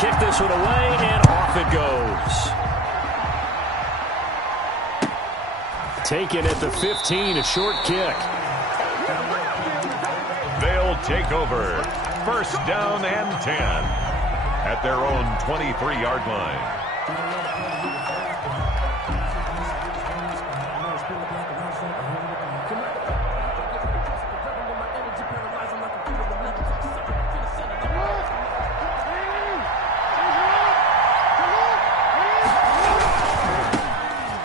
kick this one away, and off it goes. Taken at the 15, a short kick. They'll take over. First down and 10 at their own 23-yard line.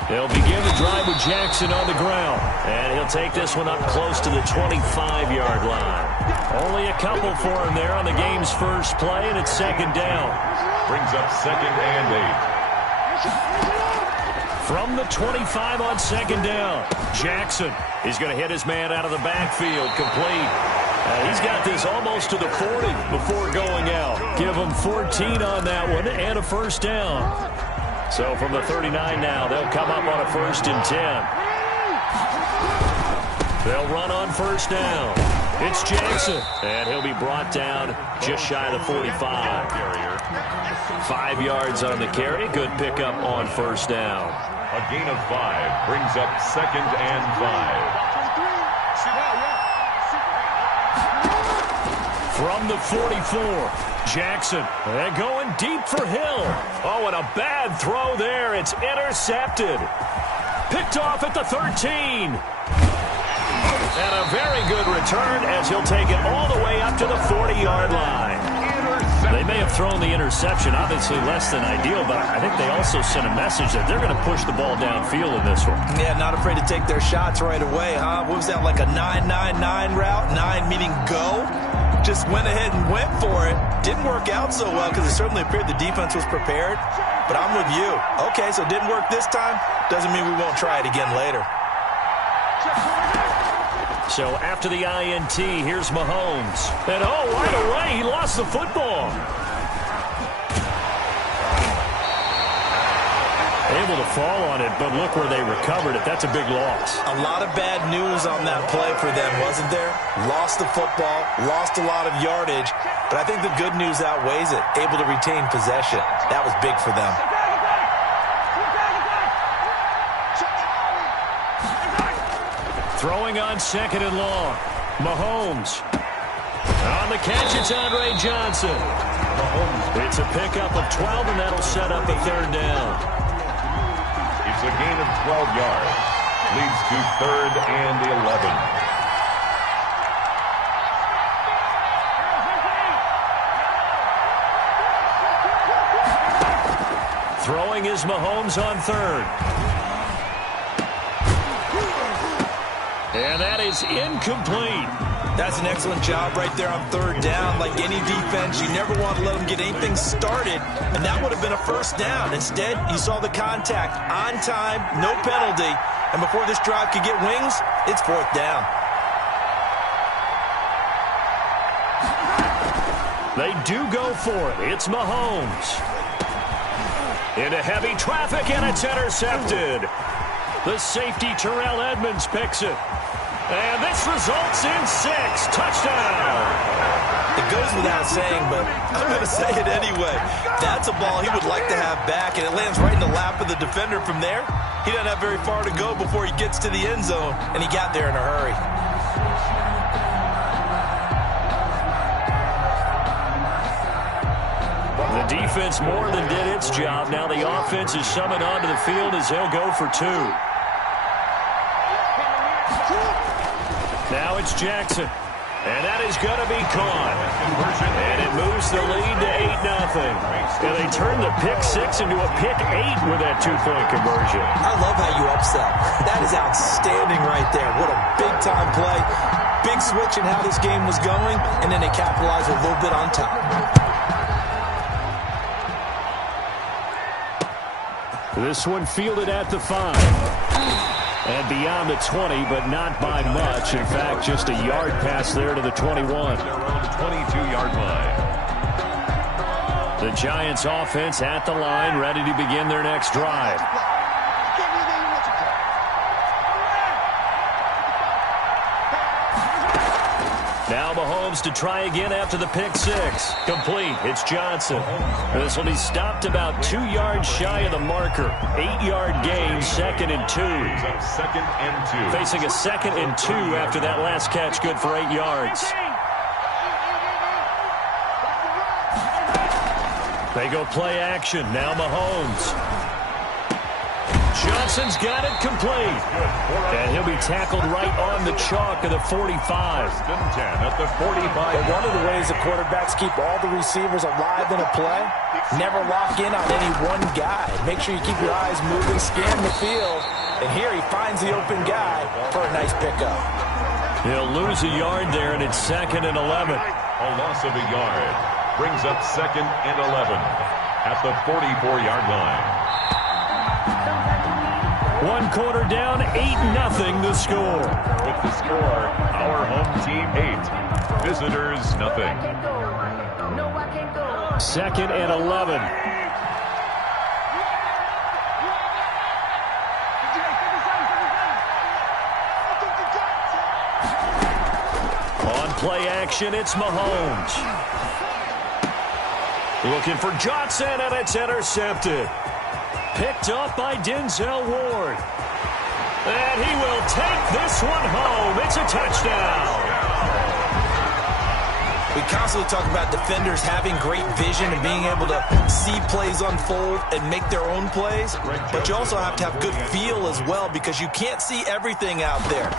They'll begin the drive with Jackson on the ground. And he'll take this one up close to the 25-yard line. Only a couple for him there on the game's first play, and it's second down. Brings up second and 8. From the 25 on second down, Jackson is going to hit his man out of the backfield, complete. He's got this almost to the 40 before going out. Give him 14 on that one and a first down. So from the 39 now, they'll come up on a 1st and 10. They'll run on first down. It's Jackson, and he'll be brought down just shy of the 45. 5 yards on the carry. Good pickup on first down. A gain of 5 brings up second and 5. From the 44, Jackson, and going deep for Hill. Oh, and a bad throw there. It's intercepted. Picked off at the 13. And a very good return as he'll take it all the way up to the 40-yard line. They may have thrown the interception, obviously less than ideal, but I think they also sent a message that they're going to push the ball downfield in this one. Yeah, not afraid to take their shots right away, huh? What was that, like a 9-9-9 route? 9 meaning go? Just went ahead and went for it. Didn't work out so well because it certainly appeared the defense was prepared. But I'm with you. Okay, so it didn't work this time. Doesn't mean we won't try it again later. So after the INT, here's Mahomes. And right away, he lost the football. Able to fall on it, but look where they recovered it. That's a big loss. A lot of bad news on that play for them, wasn't there? Lost the football, lost a lot of yardage, but I think the good news outweighs it. Able to retain possession. That was big for them. Throwing on second and long. Mahomes. On the catch, it's Andre Johnson. It's a pickup of 12, and that'll set up a third down. It's a gain of 12 yards. Leads to 3rd and 11. Throwing is Mahomes on 3rd. And that is incomplete. That's an excellent job right there on 3rd down. Like any defense, you never want to let them get anything started, and that would have been a first down. Instead, you saw the contact on time, no penalty, and before this drive could get wings, it's 4th down. They do go for it. It's Mahomes. Into heavy traffic, and it's intercepted. The safety, Terrell Edmonds, picks it. And this results in 6. Touchdown. It goes without saying, but I'm going to say it anyway. That's a ball he would like to have back, and it lands right in the lap of the defender from there. He doesn't have very far to go before he gets to the end zone, and he got there in a hurry. The defense more than did its job. Now the offense is summoned onto the field as they'll go for 2. Now it's Jackson. And that is going to be caught. And it moves the lead to 8-0. And they turn the pick 6 into a pick 8 with that 2-point conversion. I love how you upsell. That is outstanding right there. What a big-time play. Big switch in how this game was going, and then they capitalized a little bit on top. This one fielded at the 5. And beyond the 20, but not by much. In fact, just a yard pass there to the 21. Their own 22-yard line. The Giants offense at the line, ready to begin their next drive. Now Mahomes to try again after the pick six. Complete. It's Johnson. This will be stopped about 2 yards shy of the marker. 8-yard gain, 2nd and 2. Second and 2. Facing a 2nd and 2 after that last catch, good for 8 yards. They go play action. Now Mahomes. Johnson's got it complete. And he'll be tackled right on the chalk of the 45. At the 45. One of the ways the quarterbacks keep all the receivers alive in a play, never lock in on any one guy. Make sure you keep your eyes moving, scan the field. And here he finds the open guy for a nice pickup. He'll lose a yard there, and it's 2nd and 11. A loss of a yard brings up 2nd and 11 at the 44-yard line. 1 quarter down, 8-0 the score. With the score, our home team 8, visitors nothing. 2nd and 11. On play action, it's Mahomes. Looking for Johnson, and it's intercepted. Picked up by Denzel Ward. And he will take this one home. It's a touchdown. We constantly talk about defenders having great vision and being able to see plays unfold and make their own plays. But you also have to have good feel as well, because you can't see everything out there.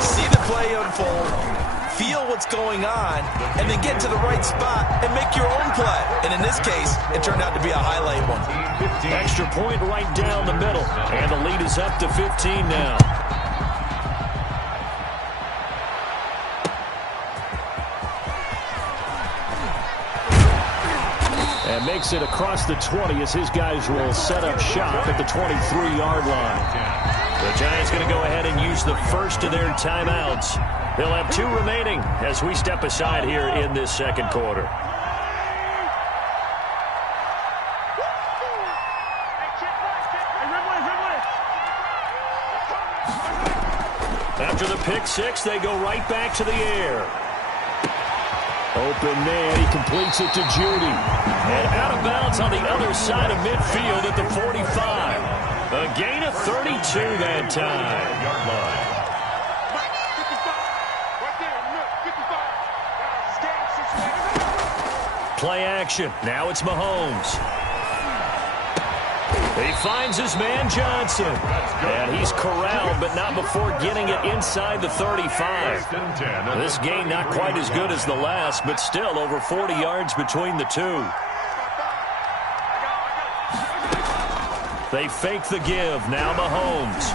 See the play unfold, feel what's going on, and then get to the right spot and make your own play. And in this case, it turned out to be a highlight one. Extra point right down the middle. And the lead is up to 15 now. And makes it across the 20 as his guys will set up shop at the 23-yard line. The Giants going to go ahead and use the first of their timeouts. They'll have 2 remaining as we step aside here in this 2nd quarter. After the pick six, they go right back to the air. Open man, he completes it to Judy. And out of bounds on the other side of midfield at the 45. A gain of 32 that time. Play action. Now it's Mahomes. He finds his man Johnson. And he's corralled, but not before getting it inside the 35. This gain not quite as good as the last, but still over 40 yards between the two. They fake the give. Now Mahomes.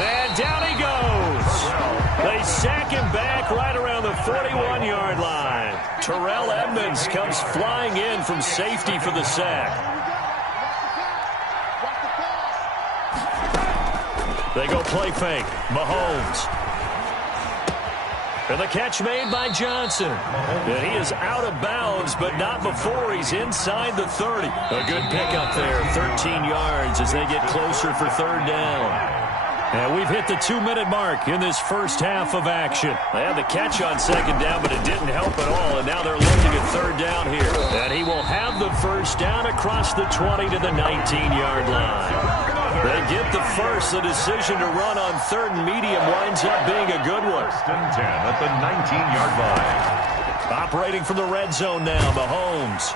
And down he goes. They sack him back right around the 41-yard line. Terrell Edmonds comes flying in from safety for the sack. They go play fake. Mahomes. And the catch made by Johnson. And he is out of bounds, but not before he's inside the 30. A good pickup there, 13 yards as they get closer for 3rd down. And we've hit the 2-minute mark in this first half of action. They had the catch on 2nd down, but it didn't help at all. And now they're looking at 3rd down here. And he will have the first down across the 20 to the 19-yard line. They get the first. The decision to run on 3rd and medium winds up being a good one. 1st and 10 at the 19-yard line. Operating from the red zone now, Mahomes.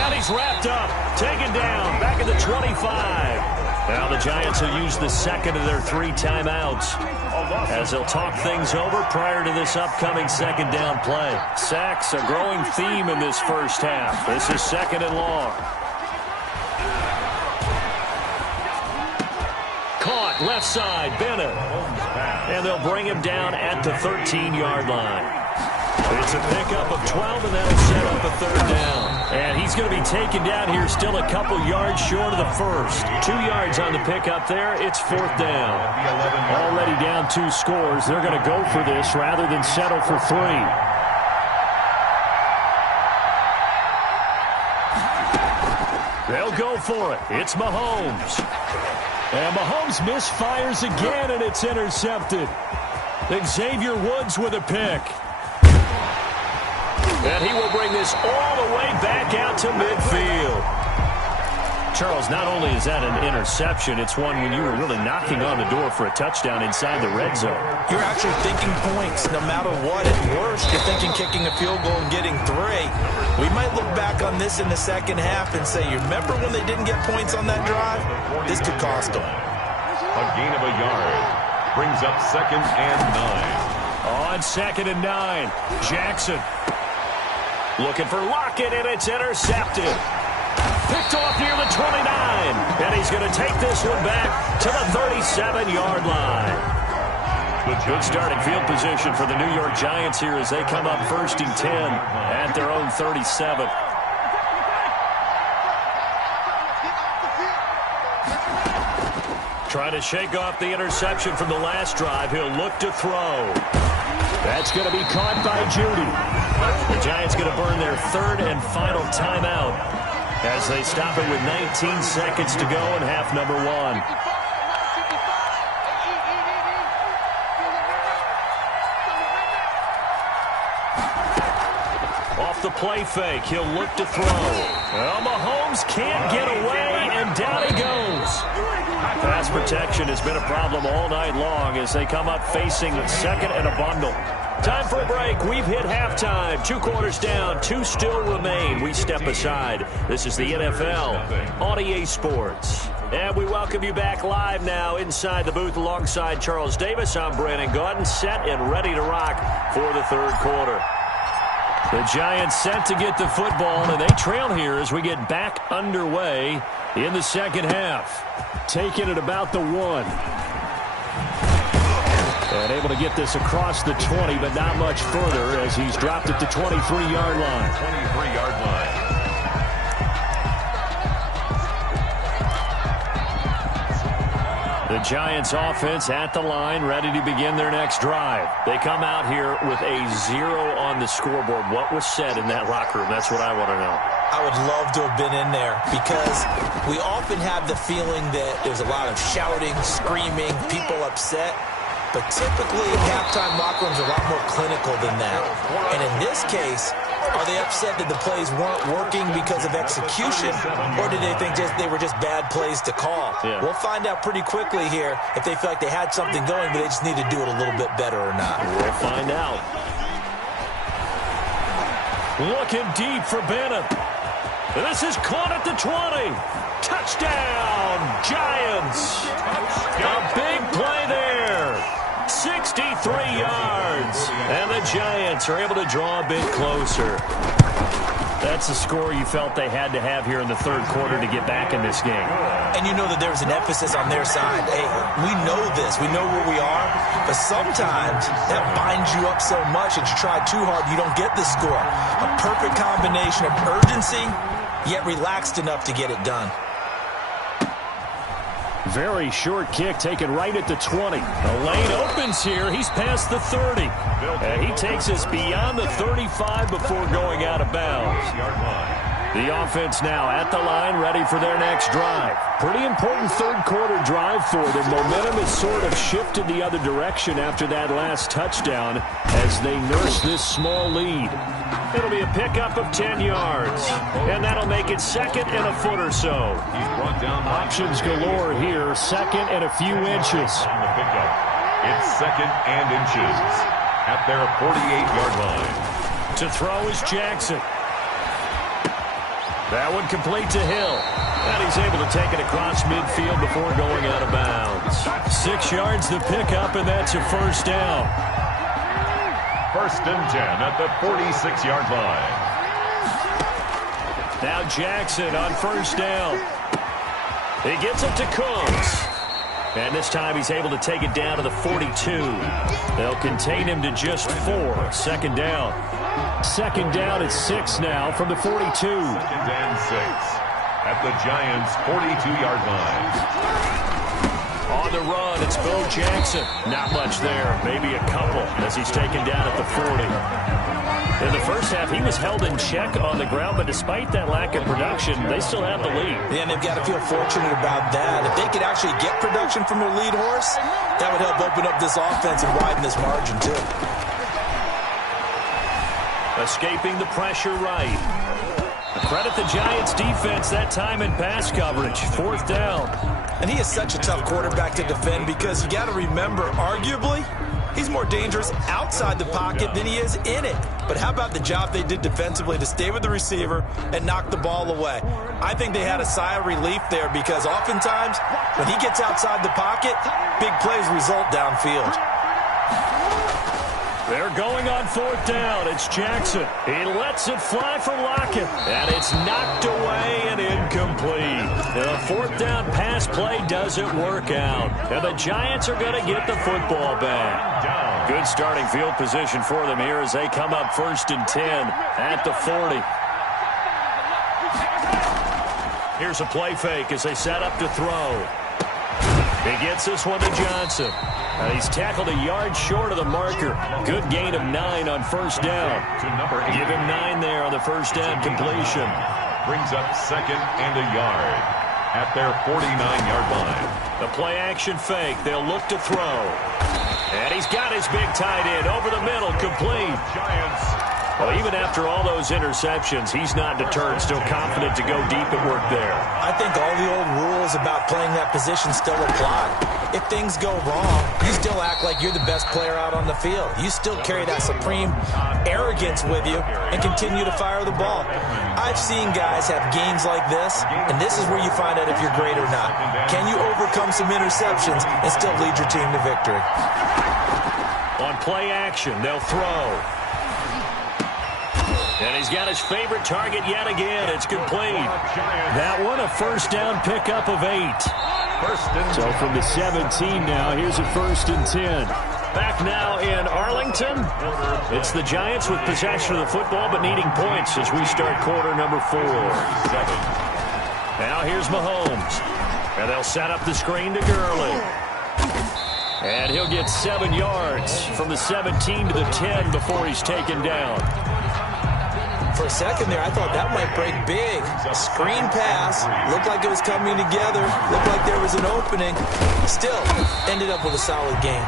And he's wrapped up, taken down, back at the 25. Now the Giants will use the 2nd of their 3 timeouts as they'll talk things over prior to this upcoming 2nd down play. Sacks, a growing theme in this first half. This is 2nd and long. Caught, left side, Bennett. And they'll bring him down at the 13-yard line. It's a pickup of 12, and that'll set up a 3rd down. And he's going to be taken down here still a couple yards short of the first. 2 yards on the pickup there. It's 4th down. Already down 2 scores. They're going to go for this rather than settle for 3. They'll go for it. It's Mahomes. And Mahomes misfires again, and it's intercepted. Xavier Woods with a pick. And he will bring this all the way back out to midfield. Charles, not only is that an interception, it's one when you were really knocking on the door for a touchdown inside the red zone. You're actually thinking points no matter what. At worst, you're thinking kicking a field goal and getting 3. We might look back on this in the second half and say, you remember when they didn't get points on that drive? This could cost them. A gain of a yard brings up 2nd and 9. On 2nd and 9, Jackson looking for Lockett, and it's intercepted. Picked off near the 29, and he's going to take this one back to the 37-yard line. Good starting field position for the New York Giants here as they come up 1st and 10 at their own 37. Trying to shake off the interception from the last drive. He'll look to throw. That's going to be caught by Judy. The Giants going to burn their 3rd and final timeout as they stop it with 19 seconds to go in half number 1. Off the play fake, he'll look to throw. Well, Mahomes can't get away, and down he goes. Pass protection has been a problem all night long as they come up facing 2nd and a bundle. Time for a break. We've hit halftime. 2 quarters down. 2 still remain. We step aside. This is the NFL on EA Sports. And we welcome you back live now inside the booth alongside Charles Davis. I'm Brandon Gaudin, set and ready to rock for the 3rd quarter. The Giants set to get the football, and they trail here as we get back underway in the 2nd half. Taking it about the 1. And able to get this across the 20, but not much further as he's dropped at the 23-yard line. 23-yard line. The Giants offense at the line, ready to begin their next drive. They come out here with a 0 on the scoreboard. What was said in that locker room? That's what I want to know. I would love to have been in there because we often have the feeling that there's a lot of shouting, screaming, people upset. But typically, halftime locker rooms are a lot more clinical than that. And in this case, are they upset that the plays weren't working because of execution, or did they think they were just bad plays to call? Yeah. We'll find out pretty quickly here if they feel like they had something going, but they just need to do it a little bit better or not. We'll find out. Looking deep for Bennett. This is caught at the 20. Touchdown, Giants. A big play there. 63 yards. And the Giants are able to draw a bit closer. That's the score you felt they had to have here in the 3rd quarter to get back in this game. And you know that there's an emphasis on their side. Hey, we know this. We know where we are. But sometimes that binds you up so much that you try too hard, you don't get the score. A perfect combination of urgency, yet relaxed enough to get it done. Very short kick taken right at the 20. The lane opens here. He's past the 30. And he takes us beyond the 35 before going out of bounds. The offense now at the line, ready for their next drive. Pretty important 3rd quarter drive for them. Momentum has sort of shifted the other direction after that last touchdown as they nurse this small lead. It'll be a pickup of 10 yards, and that'll make it 2nd and a foot or so. Options galore here, 2nd and a few inches. On the pickup, it's 2nd and inches at their 48-yard line. To throw is Jackson. That one complete to Hill. And he's able to take it across midfield before going out of bounds. 6 yards to pick up, and that's a 1st down. 1st and 10 at the 46-yard line. Now Jackson on 1st down. He gets it to Cooks. And this time he's able to take it down to the 42. They'll contain him to just 4. 2nd down. 2nd down at 6 now from the 42. 2nd and 6 at the Giants' 42-yard line. On the run, it's Bo Jackson. Not much there, maybe a couple as he's taken down at the 40. In the first half, he was held in check on the ground, but despite that lack of production, they still have the lead. Yeah, and they've got to feel fortunate about that. If they could actually get production from their lead horse, that would help open up this offense and widen this margin, too. Escaping the pressure right. Credit the Giants' defense that time in pass coverage. 4th down. And he is such a tough quarterback to defend because you got to remember, arguably, he's more dangerous outside the pocket than he is in it. But how about the job they did defensively to stay with the receiver and knock the ball away? I think they had a sigh of relief there because oftentimes when he gets outside the pocket, big plays result downfield. They're going on 4th down. It's Jackson. He lets it fly for Lockett. And it's knocked away and incomplete. The 4th down pass play doesn't work out. And the Giants are going to get the football back. Good starting field position for them here as they come up 1st and 10 at the 40. Here's a play fake as they set up to throw. He gets this one to Johnson. He's tackled a yard short of the marker. Good gain of 9 on 1st down. Give him 9 there on the 1st down completion. Brings up 2nd and a yard at their 49-yard line. The play-action fake. They'll look to throw. And he's got his big tight end over the middle, complete. Giants. Well, even after all those interceptions, he's not deterred, still confident to go deep at work there. I think all the old rules about playing that position still apply. If things go wrong, you still act like you're the best player out on the field. You still carry that supreme arrogance with you and continue to fire the ball. I've seen guys have games like this, and this is where you find out if you're great or not. Can you overcome some interceptions and still lead your team to victory? On play action, they'll throw. And he's got his favorite target yet again. It's complete. That one a 1st down pickup of 8. So from the 17 now, here's a 1st and 10. Back now in Arlington. It's the Giants with possession of the football but needing points as we start quarter number 4. Now here's Mahomes. And they'll set up the screen to Gurley. And he'll get 7 yards from the 17 to the 10 before he's taken down. For a second there, I thought that might break big. Screen pass. Looked like it was coming together. Looked like there was an opening. Still, ended up with a solid game.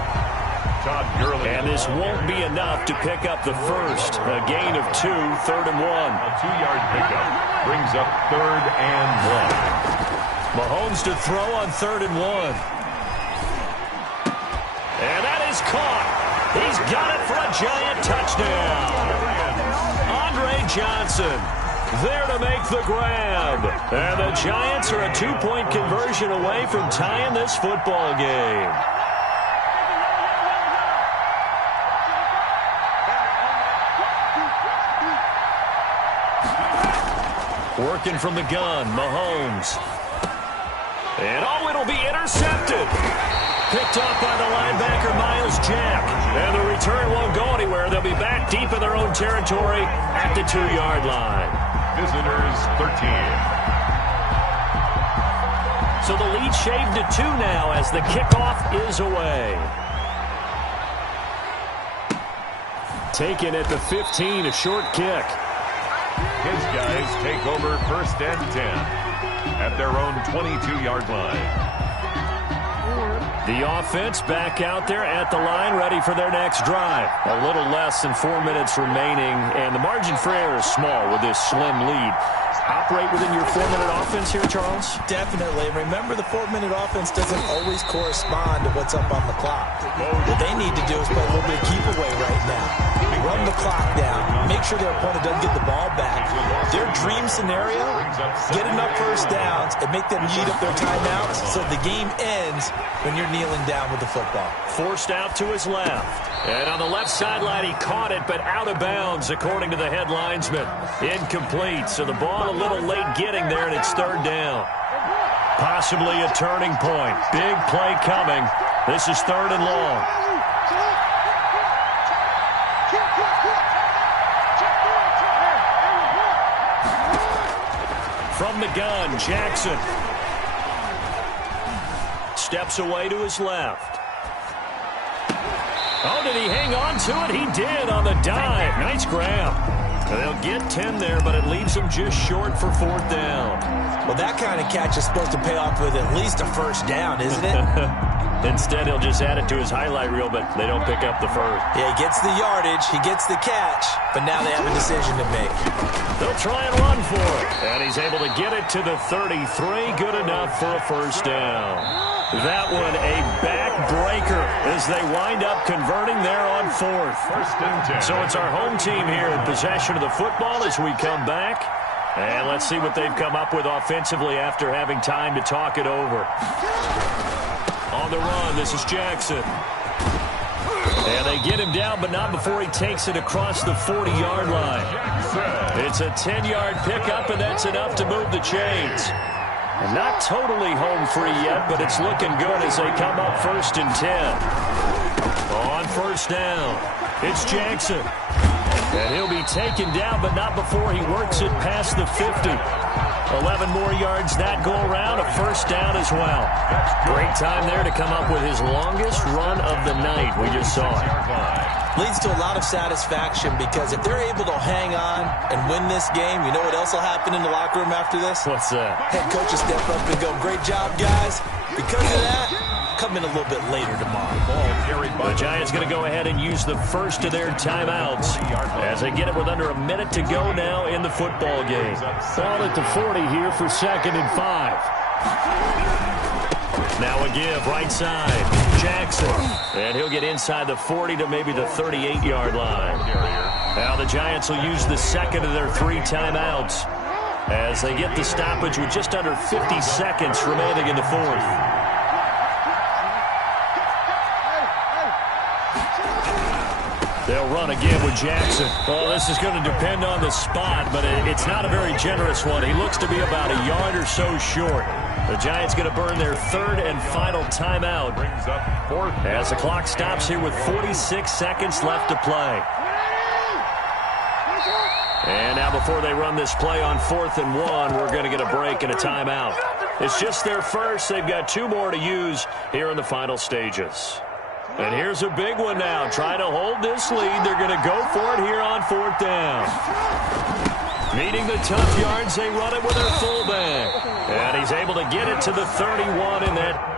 And this won't be enough to pick up the first. A gain of 2, 3rd and 1. A 2-yard pickup brings up 3rd and 1. Mahomes to throw on 3rd and 1. And that is caught. He's got it for a Giant touchdown. Johnson there to make the grab. And the Giants are a 2-point conversion away from tying this football game. Working from the gun, Mahomes. And it'll be intercepted. Picked off by the linebacker, Myles Jack. And the return won't go anywhere. They'll be back deep in their own territory at the 2-yard line. Visitors 13. So the lead shaved to 2 now as the kickoff is away. Taken at the 15, a short kick. His guys take over 1st and 10 at their own 22-yard line. The offense back out there at the line, ready for their next drive. A little less than 4 minutes remaining, and the margin for error is small with this slim lead. Operate within your 4-minute offense here, Charles? Definitely. Remember, the 4-minute offense doesn't always correspond to what's up on the clock. What they need to do is play a little bit of keep away right now. Run the clock down. Make sure their opponent doesn't get the ball back. Their dream scenario, get enough 1st downs and make them eat up their timeouts so the game ends when you're kneeling down with the football. Forced out to his left. And on the left sideline, he caught it, but out of bounds, according to the head linesman. Incomplete, so the ball a little late getting there, and it's 3rd down. Possibly a turning point. Big play coming. This is 3rd and long. From the gun, Jackson. steps away to his left. Oh, did he hang on to it? He did on the dive. Nice grab. They'll get 10 there, but it leaves them just short for 4th down. Well, that kind of catch is supposed to pay off with at least a first down, isn't it? Instead, he'll just add it to his highlight reel, but they don't pick up the first. Yeah, he gets the yardage, he gets the catch, but now they have a decision to make. They'll try and run for it. And he's able to get it to the 33. Good enough for a first down. That one a backbreaker as they wind up converting there on 4th. First and 10. So it's our home team here in possession of the football as we come back. And let's see what they've come up with offensively after having time to talk it over. On the run, this is Jackson. And they get him down, but not before he takes it across the 40-yard line. It's a 10-yard pickup, and that's enough to move the chains. And not totally home free yet, but it's looking good as they come up 1st and 10. On first down, it's Jackson. And he'll be taken down, but not before he works it past the 50. 11 more yards that go around, a first down as well. Great time there to come up with his longest run of the night. We just saw it. Leads to a lot of satisfaction because if they're able to hang on and win this game, you know what else will happen in the locker room after this? What's that? Head coach will step up and go, great job, guys. Because of that, come in a little bit later tomorrow. The Giants going to go ahead and use the first of their timeouts as they get it with under a minute to go now in the football game. Ball at the 40 here for 2nd and 5. Now a give right side. Jackson. And he'll get inside the 40 to maybe the 38-yard line. Now the Giants will use the second of their 3 timeouts as they get the stoppage with just under 50 seconds remaining in the 4th. They'll run again with Jackson. Oh, this is going to depend on the spot, but it's not a very generous one. He looks to be about a yard or so short. The Giants going to burn their 3rd and final timeout Brings up 4th as the clock stops here with 46 seconds left to play. And now before they run this play on 4th and 1, we're going to get a break and a timeout. It's just their first. They've got 2 more to use here in the final stages. And here's a big one now. Trying to hold this lead. They're going to go for it here on 4th down. Needing the tough yards, they run it with their fullback. And he's able to get it to the 31 in that.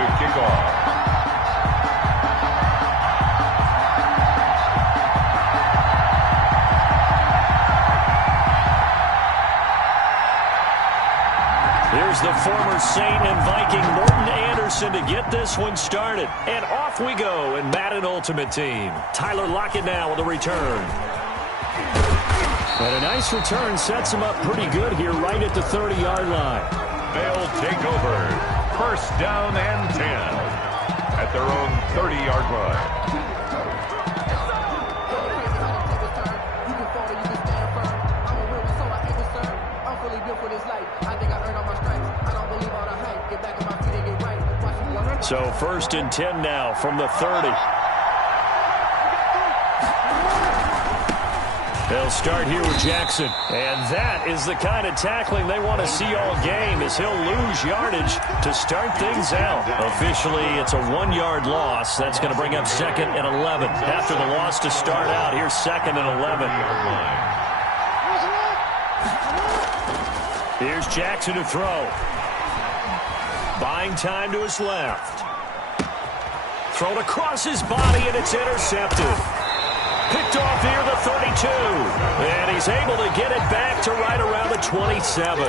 to kick off. Here's the former Saint and Viking Morten Andersen to get this one started. And off we go in Madden Ultimate Team. Tyler Lockett now with a return. And a nice return sets him up pretty good here right at the 30-yard line. They'll take over. First down and 10 at their own 30-yard line. For this life, I think I earned all my stripes. I don't believe all the hype. Get back in my So 1st and 10 now from the 30. They'll start here with Jackson. And that is the kind of tackling they want to see all game, as he'll lose yardage to start things out. Officially, it's a 1-yard loss. That's going to bring up 2nd and 11. After the loss to start out, here's 2nd and 11. Here's Jackson to throw. Buying time to his left. Thrown across his body, and it's intercepted. Picked off near the 32. And he's able to get it back to right around the 27.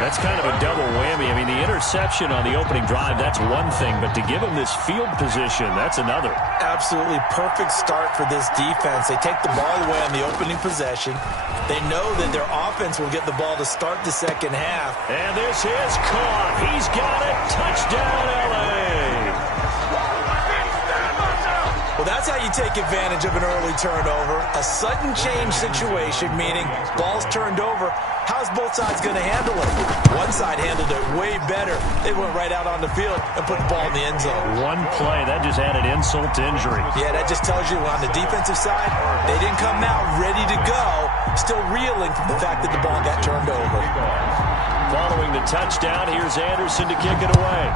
That's kind of a double whammy. I mean, the interception on the opening drive, that's one thing. But to give him this field position, that's another. Absolutely perfect start for this defense. They take the ball away on the opening possession. They know that their offense will get the ball to start the second half. And this is caught. He's got it. Touchdown, L.A. Well, that's how you take advantage of an early turnover. A sudden change situation, meaning ball's turned over. How's both sides going to handle it? One side handled it way better. They went right out on the field and put the ball in the end zone. One play, that just added insult to injury. Yeah, that just tells you on the defensive side, they didn't come out ready to go, still reeling from the fact that the ball got turned over. Following the touchdown, here's Anderson to kick it away.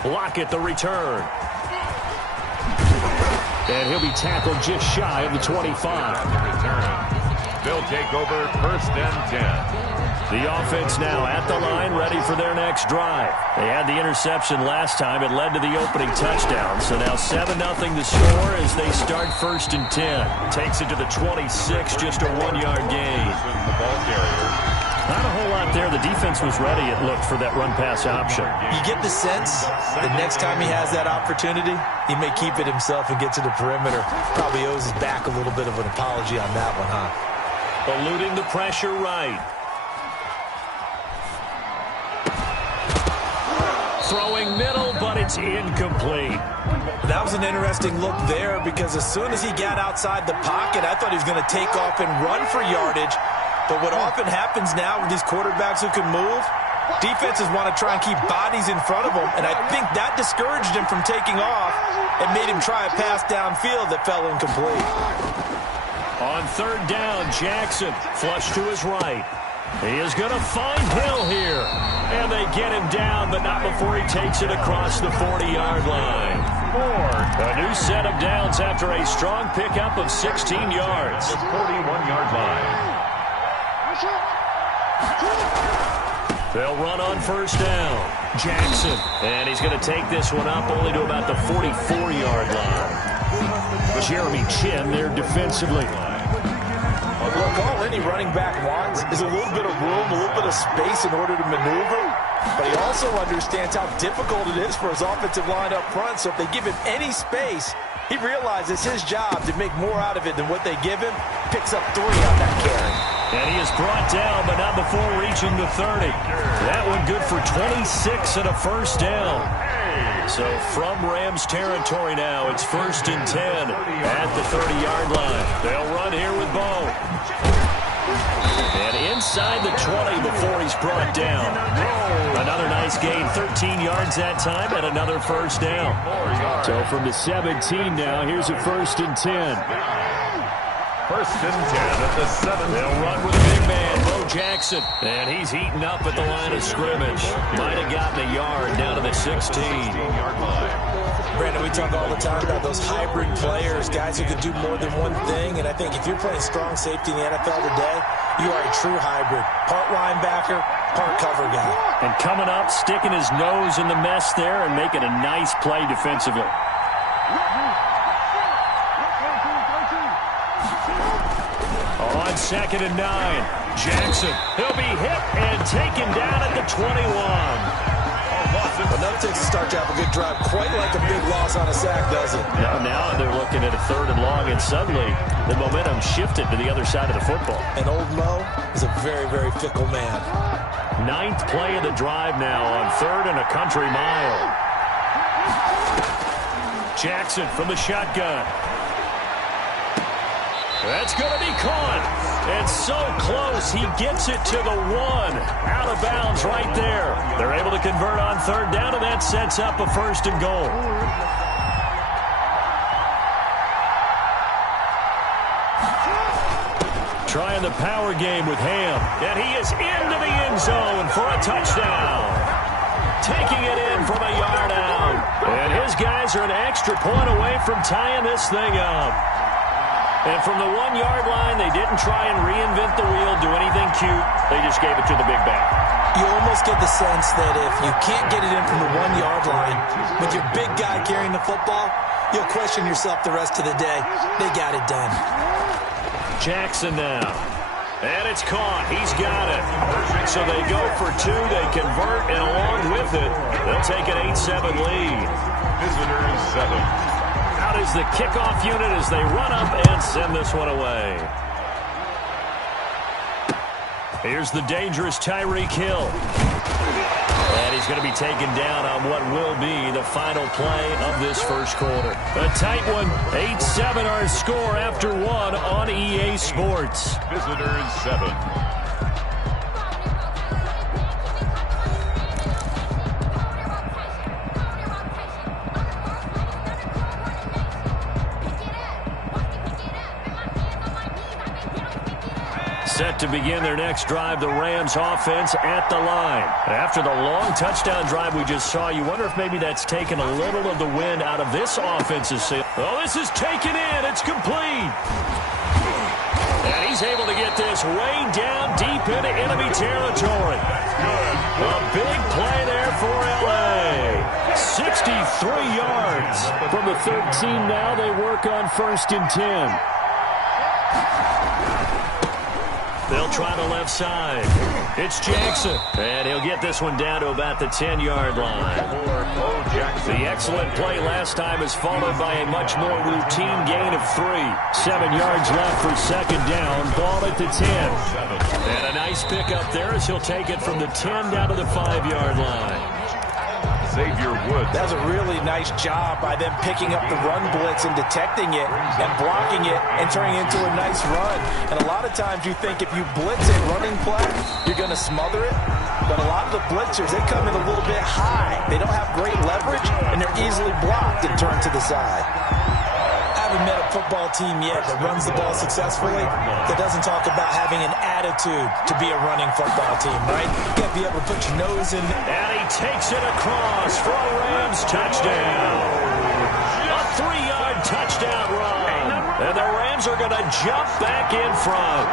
Lockett the return. And he'll be tackled just shy of the 25. They'll take over 1st and 10. The offense now at the line, ready for their next drive. They had the interception last time. It led to the opening touchdown. So now 7-0 the score as they start 1st and 10. Takes it to the 26, just a 1-yard gain. The ball carrier. Not a whole lot there. The defense was ready, it looked, for that run-pass option. You get the sense the next time he has that opportunity, he may keep it himself and get to the perimeter. Probably owes his back a little bit of an apology on that one, huh? Eluding the pressure right. Throwing middle, but it's incomplete. That was an interesting look there, because as soon as he got outside the pocket, I thought he was going to take off and run for yardage. But what often happens now with these quarterbacks who can move, defenses want to try and keep bodies in front of them, and I think that discouraged him from taking off and made him try a pass downfield that fell incomplete. On 3rd down, Jackson flush to his right. He is going to find Hill here. And they get him down, but not before he takes it across the 40-yard line. A new set of downs after a strong pickup of 16 yards. 41-yard line. They'll run on 1st down. Jackson. And he's going to take this one up only to about the 44-yard line. Jeremy Chin there defensively. Look, all any running back wants is a little bit of room, a little bit of space in order to maneuver. But he also understands how difficult it is for his offensive line up front. So if they give him any space, he realizes his job to make more out of it than what they give him. Picks up 3 on that carry. And he is brought down, but not before reaching the 30. That one good for 26 and a 1st down. So from Rams territory now, it's 1st and 10 at the 30-yard line. They'll run here with Bo. And inside the 20 before he's brought down. Another nice gain, 13 yards that time, and another 1st down. So from the 17 now, here's a 1st and 10. 1st and 10 at the 7. They'll run with a big man, Bo Jackson. And he's heating up at the line of scrimmage. Might have gotten a yard down to the 16-yard line. Brandon, we talk all the time about those hybrid players, guys who can do more than one thing. And I think if you're playing strong safety in the NFL today, you are a true hybrid. Part linebacker, part cover guy. And coming up, sticking his nose in the mess there and making a nice play defensively. On 2nd and 9, Jackson. He'll be hit and taken down at the 21. Enough takes to start to have a good drive. Quite like a big loss on a sack, does it? Now they're looking at a 3rd and long, and suddenly the momentum shifted to the other side of the football. And old Mo is a very, very fickle man. 9th play of the drive now on 3rd and a country mile. Jackson from the shotgun. That's going to be caught. And so close, he gets it to the 1. Out of bounds right there. They're able to convert on third down, and that sets up a 1st and goal. Trying the power game with Ham. And he is into the end zone for a touchdown. Taking it in from a yard out. And his guys are an extra point away from tying this thing up. And from the 1-yard line, they didn't try and reinvent the wheel, do anything cute. They just gave it to the big back. You almost get the sense that if you can't get it in from the 1-yard line with your big guy carrying the football, you'll question yourself the rest of the day. They got it done. Jackson now. And it's caught. He's got it. So they go for 2. They convert, and along with it, they'll take an 8-7 lead. Visitors 7. Out is the kickoff unit as they run up and send this one away. Here's the dangerous Tyreek Hill. And he's going to be taken down on what will be the final play of this first quarter. A tight one. 8-7 our score after 1 on EA Sports. Visitors 7. Set to begin their next drive, the Rams offense at the line. After the long touchdown drive we just saw, you wonder if maybe that's taken a little of the wind out of this offensive set. Oh, this is taken in. It's complete. And he's able to get this way down deep into enemy territory. A big play there for L.A. 63 yards. From the 13 now, they work on 1st and 10. They'll try the left side. It's Jackson. And he'll get this one down to about the 10-yard line. The excellent play last time is followed by a much more routine gain of 3. 7 yards left for 2nd down. Ball at the 10. And a nice pickup there as he'll take it from the 10 down to the 5-yard line. Xavier Woods. That was a really nice job by them picking up the run blitz and detecting it and blocking it and turning it into a nice run. And a lot of times you think if you blitz a running play, you're going to smother it. But a lot of the blitzers, they come in a little bit high. They don't have great leverage, and they're easily blocked and turned to the side. I haven't met a football team yet that runs the ball successfully that doesn't talk about having an attitude to be a running football team, right? You got to be able to put your nose in. And he takes it across for a Rams touchdown. A 3-yard touchdown run. And the Rams are going to jump back in front.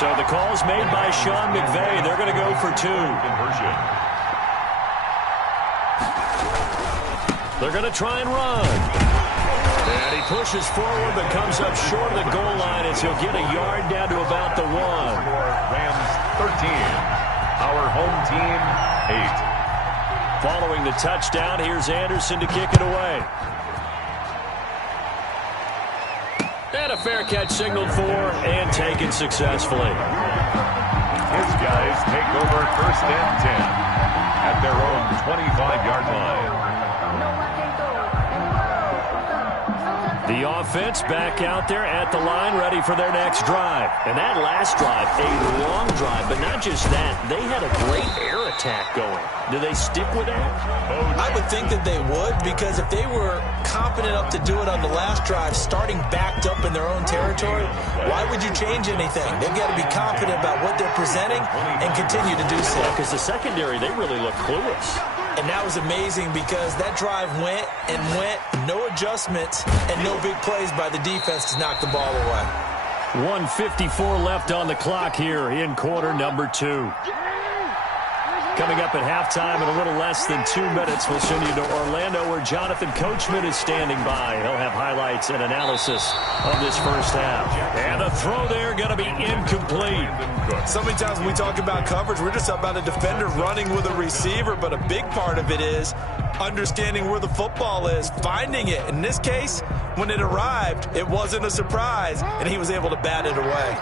So the call's made by Sean McVay. They're going to go for 2. They're going to try and run. And he pushes forward but comes up short of the goal line as he'll get a yard down to about the 1. Rams 13. Our home team 8. Following the touchdown, here's Anderson to kick it away. And a fair catch signaled for and taken successfully. His guys take over 1st and 10 at their own 25-yard line. The offense back out there at the line, ready for their next drive. And that last drive, a long drive, but not just that. They had a great air attack going. Do they stick with that? I would think that they would, because if they were confident enough to do it on the last drive, starting backed up in their own territory, why would you change anything? They've got to be confident about what they're presenting and continue to do so. Because the secondary, they really look clueless. And that was amazing because that drive went and went, no adjustments, and no big plays by the defense to knock the ball away. 1:54 left on the clock here in quarter number 2. Coming up at halftime in a little less than 2 minutes, we'll send you to Orlando where Jonathan Coachman is standing by. He'll have highlights and analysis of this first half. And the throw there going to be incomplete. So many times when we talk about coverage, we're just about a defender running with a receiver, but a big part of it is understanding where the football is, finding it. In this case, when it arrived, it wasn't a surprise, and he was able to bat it away.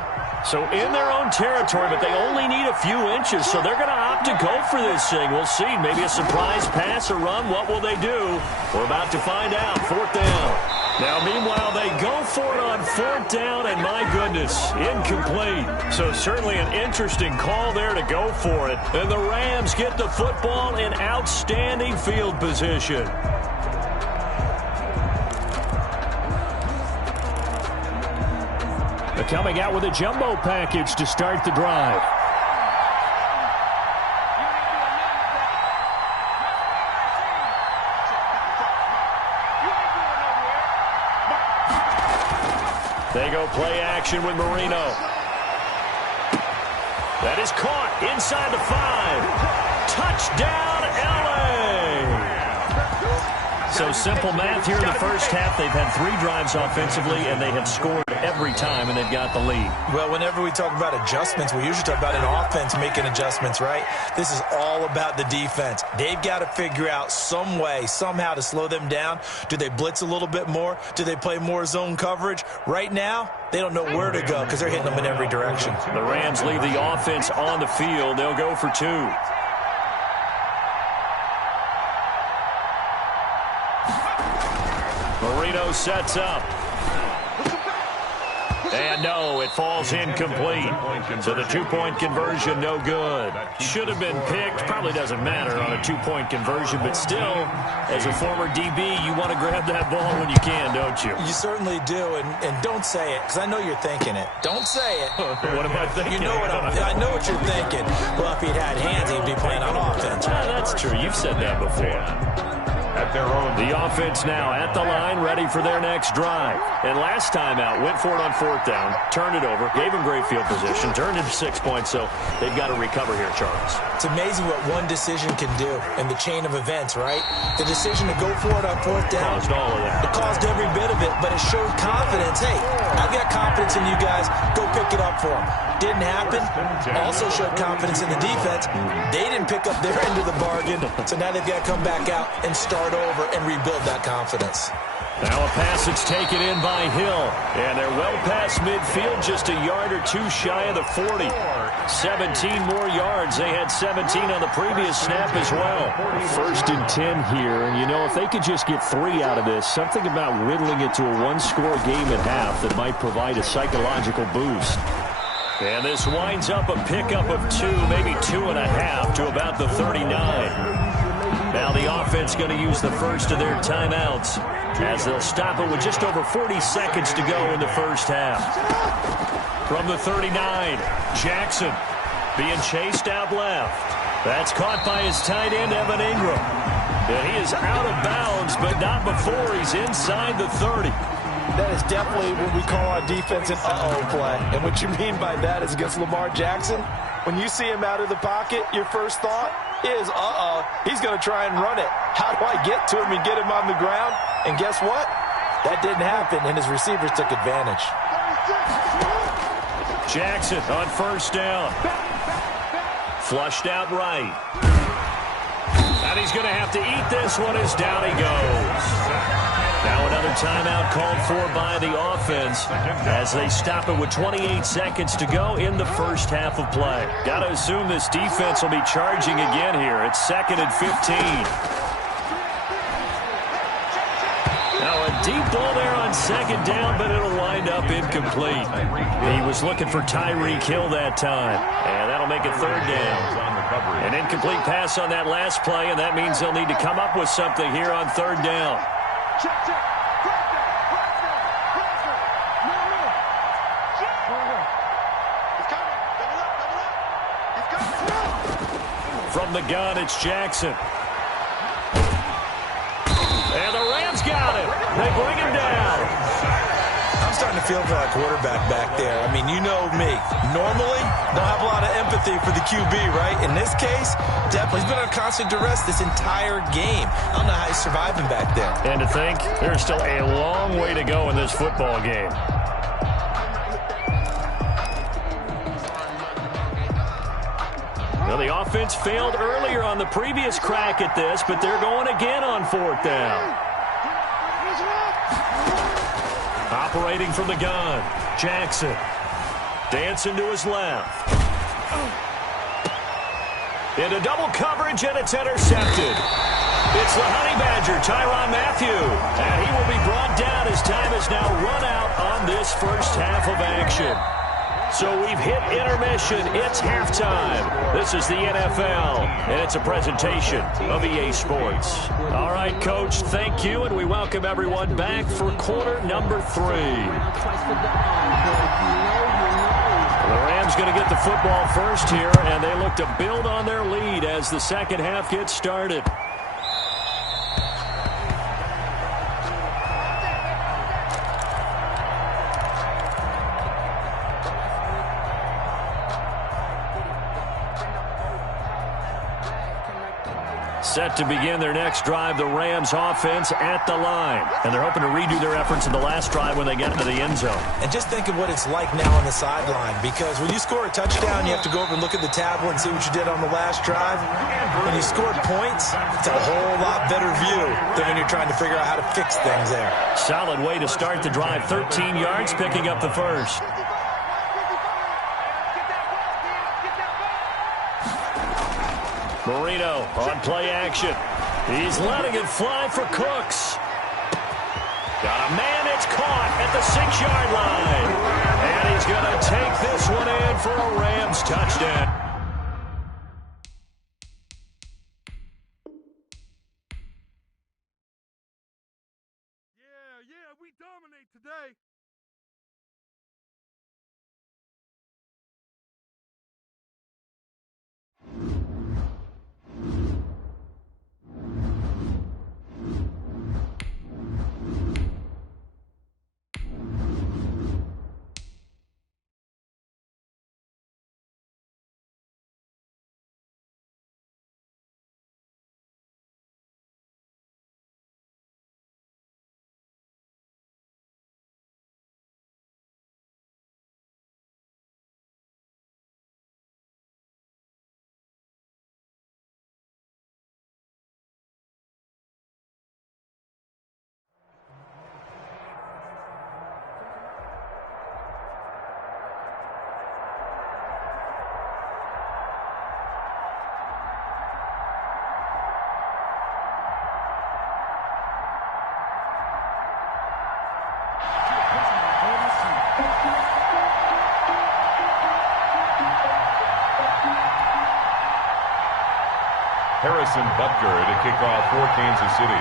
So in their own territory, but they only need a few inches, so they're going to opt to go for this thing. We'll see. Maybe a surprise pass or run. What will they do? We're about to find out. 4th down. Now, meanwhile, they go for it on 4th down, and my goodness, incomplete. So certainly an interesting call there to go for it. And the Rams get the football in outstanding field position. They're coming out with a jumbo package to start the drive. They go play action with Marino. That is caught inside the 5. Touchdown, L.A. So simple math here in the first half. They've had 3 drives offensively, and they have scored every time, and they've got the lead. Well, whenever we talk about adjustments, we usually talk about an offense making adjustments, right? This is all about the defense. They've got to figure out some way, somehow to slow them down. Do they blitz a little bit more? Do they play more zone coverage? Right now, they don't know where to go because they're hitting them in every direction. The Rams leave the offense on the field. They'll go for 2. Marino sets up. And no, it falls incomplete. So the 2-point conversion, no good. Should have been picked. Probably doesn't matter on a 2-point conversion, but still, as a former DB, you want to grab that ball when you can, don't you? You certainly do, and don't say it, because I know you're thinking it. Don't say it. What am I thinking? You know I know what you're thinking. Well, if he'd had hands, he'd be playing on offense. That's true. You've said that before. At their own. The offense now at the line, ready for their next drive. And last time out, went for it on 4th down, turned it over, gave them great field position, turned it to 6 points, so they've got to recover here, Charles. It's amazing what one decision can do in the chain of events, right? The decision to go for it on 4th down. Caused all of that. It caused every bit of it, but it showed confidence. Hey, I've got confidence in you guys. Go pick it up for them. Didn't happen. Also showed confidence in the defense. They didn't pick up their end of the bargain, so now they've got to come back out and start over and rebuild that confidence. Now a passage taken in by Hill, and they're well past midfield, just a yard or 2 shy of the 40. 17 more yards. They had 17 on the previous snap as well. 1st and 10 here, and you know, if they could just get 3 out of this, something about whittling it to a 1-score game at half that might provide a psychological boost. And this winds up a pickup of 2, maybe 2.5 to about the 39. Now the offense going to use the first of their timeouts as they'll stop it with just over 40 seconds to go in the first half. From the 39, Jackson being chased out left. That's caught by his tight end, Evan Ingram. And he is out of bounds, but not before he's inside the 30. That is definitely what we call our defense an uh-oh play. And what you mean by that is against Lamar Jackson, when you see him out of the pocket, your first thought is, uh-oh, he's going to try and run it. How do I get to him and get him on the ground? And guess what? That didn't happen, and his receivers took advantage. Jackson on 1st down. Flushed out right. And he's going to have to eat this one as down he goes. Now another timeout called for by the offense as they stop it with 28 seconds to go in the first half of play. Got to assume this defense will be charging again here. It's 2nd and 15. Now a deep ball there on 2nd down, but it'll wind up incomplete. He was looking for Tyreek Hill that time, and that'll make it 3rd down. An incomplete pass on that last play, and that means they'll need to come up with something here on 3rd down. From the gun, it's Jackson. And the Rams got it. They bring him down. I'm starting to feel for that quarterback back there. I mean, you know me. Normally, don't have a lot of empathy for the QB, right? In this case, definitely. He's been under constant duress this entire game. I don't know how he's surviving back there. And to think, there's still a long way to go in this football game. Well, the offense failed earlier on the previous crack at this, but they're going again on 4th down. Operating from the gun, Jackson. Dancing to his left. Into double coverage, and it's intercepted. It's the Honey Badger, Tyrann Mathieu. And he will be brought down as time is now run out on this first half of action. So we've hit intermission. It's halftime. This is the NFL, and it's a presentation of EA Sports. All right, Coach, thank you, and we welcome everyone back for quarter number 3. The Rams going to get the football first here, and they look to build on their lead as the second half gets started. Set to begin their next drive, the Rams offense at the line. And they're hoping to redo their efforts in the last drive when they get into the end zone. And just think of what it's like now on the sideline, because when you score a touchdown, you have to go over and look at the tablet and see what you did on the last drive. When you scored points, it's a whole lot better view than when you're trying to figure out how to fix things there. Solid way to start the drive. 13 yards, picking up the first. Marino on play action. He's letting it fly for Cooks. Got a man, it's caught at the 6-yard line. And he's going to take this one in for a Rams touchdown. Yeah, we dominate today. Harrison Butker to kick off for Kansas City.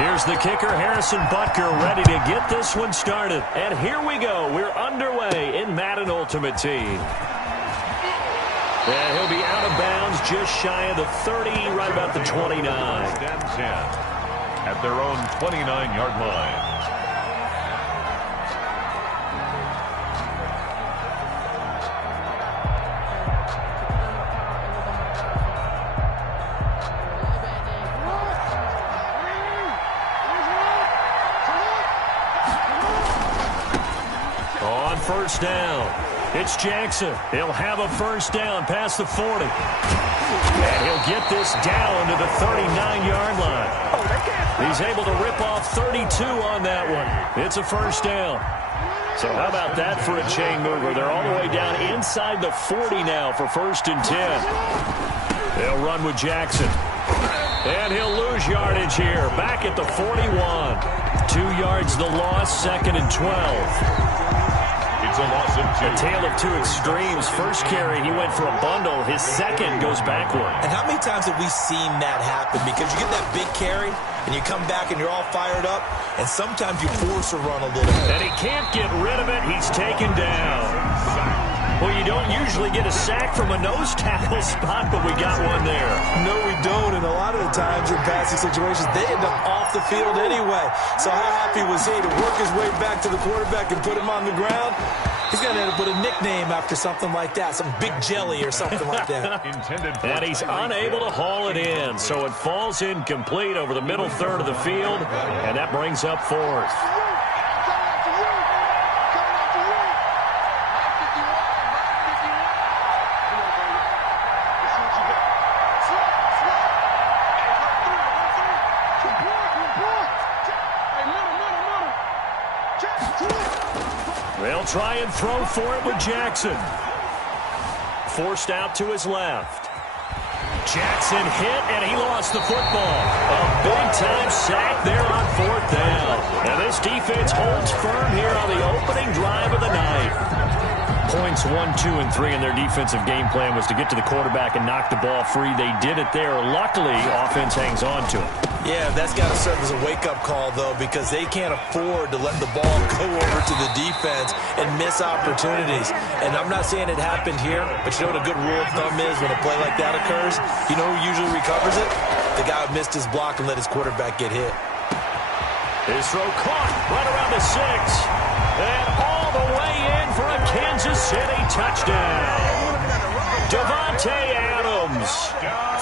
Here's the kicker, Harrison Butker, ready to get this one started. And here we go. We're underway in Madden Ultimate Team. And he'll be out of bounds just shy of the 30, right about the 29. First and 10 at their own 29-yard line. First down. It's Jackson. He'll have a first down past the 40. And he'll get this down to the 39-yard line. He's able to rip off 32 on that one. It's a first down. So how about that for a chain mover? They're all the way down inside the 40 now for first and 10. They'll run with Jackson. And he'll lose yardage here. Back at the 41. 2 yards the loss, second and 12. It's a loss of 2. A tale of two extremes. First carry, he went for a bundle. His second goes backward. And how many times have we seen that happen? Because you get that big carry, and you come back and you're all fired up, and sometimes you force a run a little bit. And he can't get rid of it. He's taken down. Well, you don't usually get a sack from a nose tackle spot, but we got one there. No, we don't, and a lot of the times in passing situations, they end up off the field anyway. So how happy was he to work his way back to the quarterback and put him on the ground? He's going to end up with a nickname after something like that, some Big Jelly or something like that. And he's unable to haul it in, so it falls incomplete over the middle third of the field, and that brings up fourth. They'll They'll try and throw for it with Jackson. Forced out to his left. Jackson hit, and he lost the football. A big-time sack there on 4th down. And this defense holds firm here on the opening drive of the night. Points 1, 2, and 3 in their defensive game plan was to get to the quarterback and knock the ball free. They did it there. Luckily, offense hangs on to it. Yeah, that's got to serve as a wake-up call, though, because they can't afford to let the ball go over to the defense and miss opportunities. And I'm not saying it happened here, but you know what a good rule of thumb is when a play like that occurs? You know who usually recovers it? The guy who missed his block and let his quarterback get hit. His throw caught right around the 6. And all the way in for a Kansas City touchdown. Davante Adams,